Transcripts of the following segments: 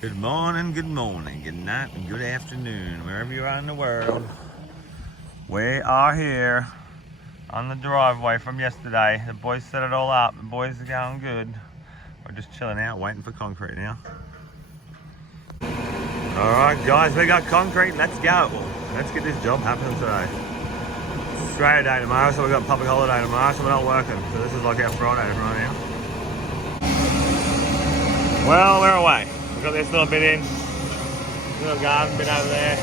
Good morning, good night, and good afternoon, wherever you are in the world. We are here on the driveway from yesterday. The boys set it all up. The boys are going good. We're just chilling out, waiting for concrete now. Alright guys, we got concrete, let's go. Let's get this job happening today. It's Australia Day tomorrow, so we've got public holiday tomorrow, so we're not working. So this is like our Friday right now. Well, we're away. We've got this little bit in. Little garden bit over there.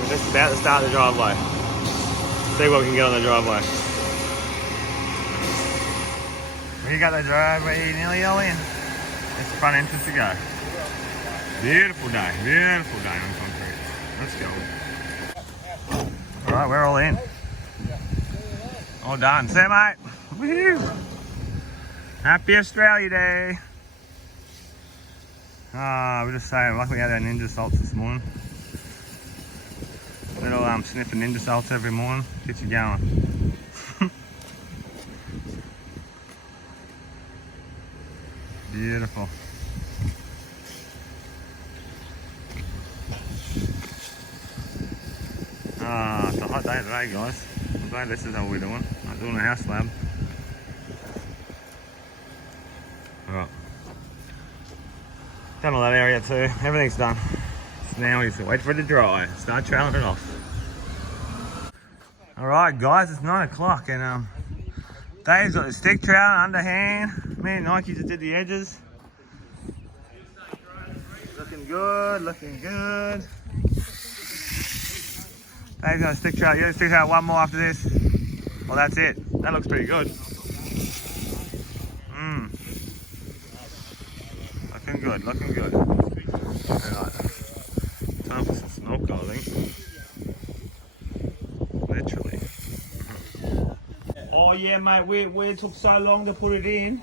We're just about to start the driveway. See what we can get on the driveway. We got the driveway nearly all in. It's the front entrance to go. Beautiful day on concrete. Let's go. Alright, we're all in. All done. See you, mate. Woohoo! Happy Australia Day. We're just saying, like we had our ninja salts this morning. Little sniffing ninja salts every morning, gets you going. Beautiful. It's a hot day today, guys. I'm glad this is how we're doing. Not doing a house slab. Alright. Done all that area too. Everything's done. So now we just wait for it to dry. Start trailing it off. Alright guys, it's 9 o'clock and Dave's got the stick trailing underhand. Me and Nike just did the edges. Looking good, looking good. Dave's got a stick trail. You got a stick trail one more after this. Well, that's it. That looks pretty good. Looking good, looking good. Right. Time for some smoke, I think. Literally. Oh yeah, mate, we took so long to put it in.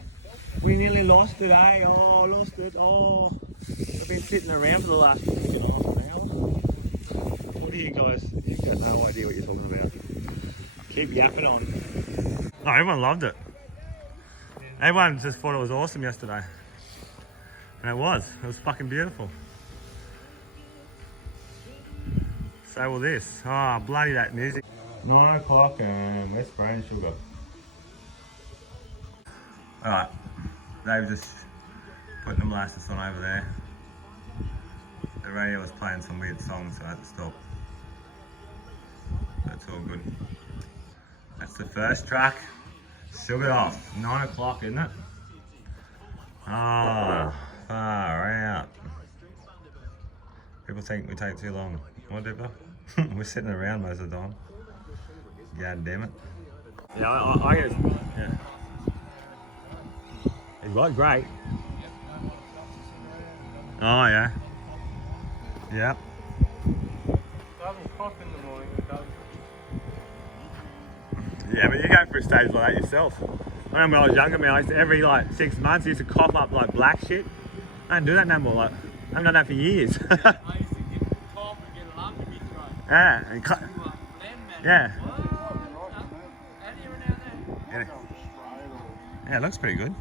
We nearly lost it, eh? Oh, lost it. Oh, we've been sitting around for the last half an hour. What do you guys? You've got no idea what you're talking about. Keep yapping on. Oh, everyone loved it. Everyone just thought it was awesome yesterday. And it was fucking beautiful. So will this. Oh, bloody that music. 9 o'clock and we're spraying sugar. Alright, Dave just putting the molasses on over there. The radio was playing some weird songs, so I had to stop. That's all good. That's the first track. Sugar off. 9 o'clock, isn't it? Oh. Far out. People think we take too long. Whatever. We're sitting around most of the time. God damn it. Yeah, I get it. Yeah. He's right, great. Oh, yeah. Yep. Doesn't cough in the morning, it does. Yeah, but you're going through stages like that yourself. I remember when I was younger, man, I used to, every 6 months, I used to cough up like black shit. I don't do that no more. Like, I haven't done that for years. I used to get cough and get a lump in my throat. Yeah. And yeah. Yeah, it looks pretty good.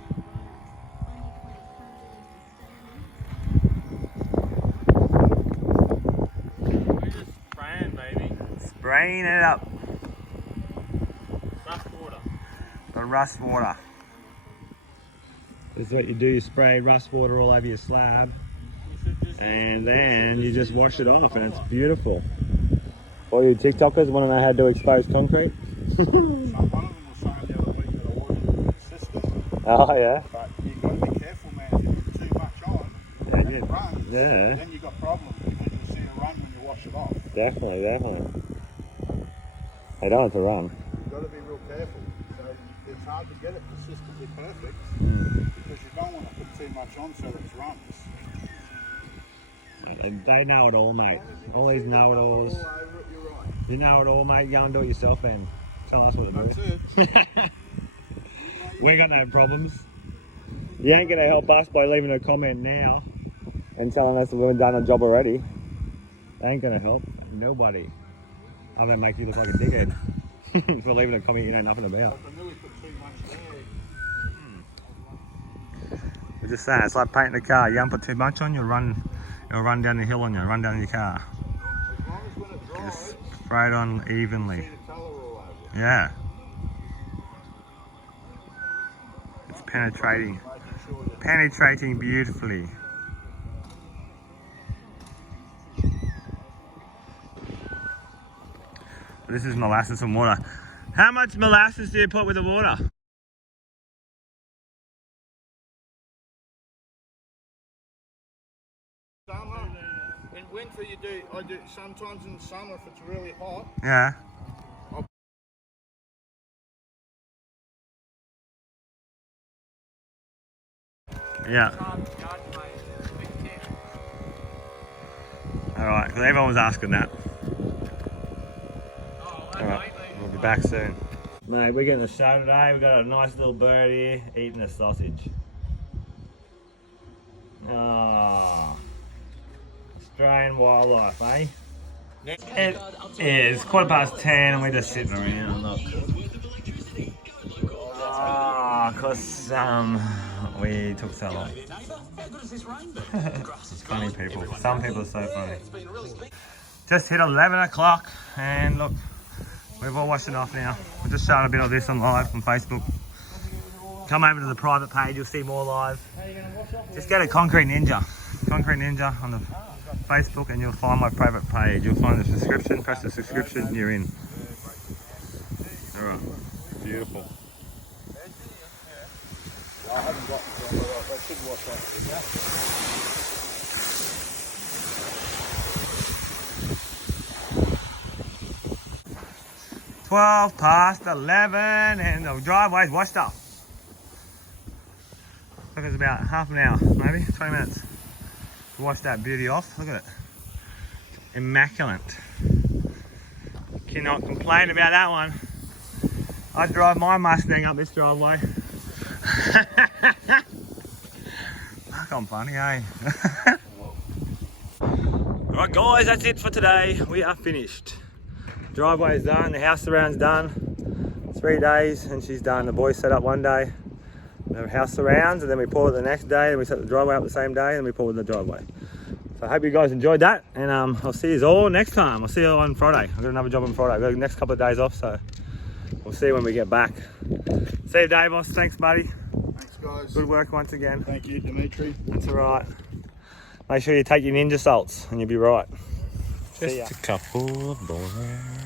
We're just spraying, baby. Spraying it up. Rust water. The rust water. This is what you do, you spray rust water all over your slab and then you just wash it off and it's beautiful. All you TikTokers want to know how to expose concrete? One of them was saying the other week that I ordered the system. Oh yeah? But you've got to be careful, man. If you put too much on and it runs, then you've got problems because you'll see it run when you wash it off. Definitely. I don't want it to run. You've got to be real careful. So it's hard to get it consistently perfect because you don't want to put too much on so that it runs. They know it all, mate. All these know-it-alls. All over it, you're right. You know it all, mate. Go and do it yourself and tell us what to do. That's it. We got no problems. You ain't going to help us by leaving a comment now and telling us we've done a job already. They ain't going to help nobody. Other than make you look like a dickhead for leaving a comment you know nothing about. I nearly put too much there. We're just saying, it's like painting a car. You don't put too much on, it'll run down the hill on you, run down your car. As long as when it dries, Just spray it on evenly. see the colour all over it. Yeah. It's penetrating. Making sure that Penetrating beautifully. This is molasses and water. How much molasses do you put with the water? summer, in winter I do sometimes in the summer if it's really hot. Yeah. Yeah. Alright, because everyone was asking that. Alright, we'll be back soon. Mate, we're getting a show today. We've got a nice little bird here eating a sausage. Ah, Australian wildlife, eh? It is 10:15 and we're just sitting around, look. Ah, cause we took so long. Funny people. Some people are so funny. Just hit 11 o'clock and look, we've all washed it off now. We're just showing a bit of this on live on Facebook. Come over to the private page, you'll see more live. Just go to Concrete Ninja on the Facebook and you'll find my private page. You'll find the subscription, press the subscription, you're in. Alright, beautiful. I haven't got them, but I should wash that. 11 and the driveway's washed up. Look, it's about half an hour, maybe 20 minutes to wash that beauty off. Look at it. Immaculate. Cannot complain about that one. I drive my Mustang up this driveway. Fuck, I'm funny, eh? Right guys, that's it for today. We are finished. Driveway is done, the house surround's done. 3 days and she's done. The boys set up one day, the house surrounds, and then we pour it the next day, and we set the driveway up the same day, and we pour it the driveway. So I hope you guys enjoyed that, and I'll see you all next time. I'll see you on Friday. I've got another job on Friday. I've got the next couple of days off, so we'll see you when we get back. See you, Davos. Thanks, buddy. Thanks, guys. Good work once again. Thank you, Dimitri. That's all right. Make sure you take your ninja salts, and you'll be right. Just a couple of boys.